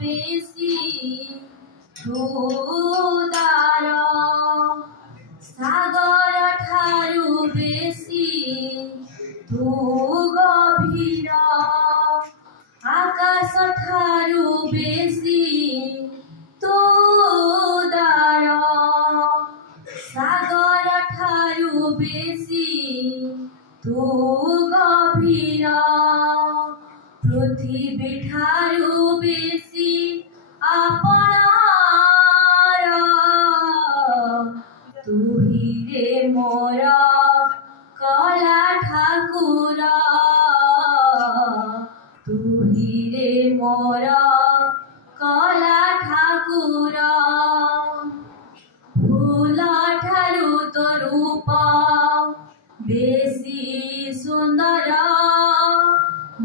बेसी उदार सागर ठारू बेसी तू गभीर आकाश ठारू बेसी तू उदार सागर ठारू बेसी तू गभीर पृथ्वी ठारू बेसी आपणार तू ही रे मोर कला ठाकुर तू ही रे मोर कला ठाकुर फूल ठारू तो रूप बेसी सुंदर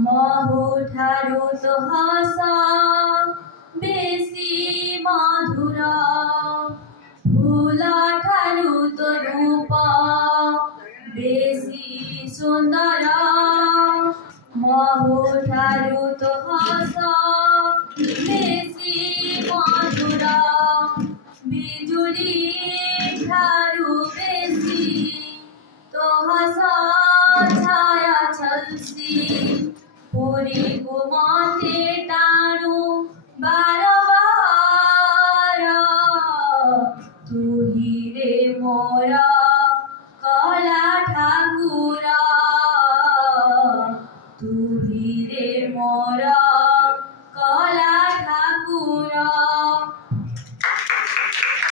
महु ठारू तो हस बेसी मधुर फूल ठारू तो रूप बेसी सुंदर महु ठारू तो हस बेसी मधुर बिजुली ठारू बेसी तो हस छाया छलसी पूरी घुमाते टाणु बार बार तू ही रे मोरा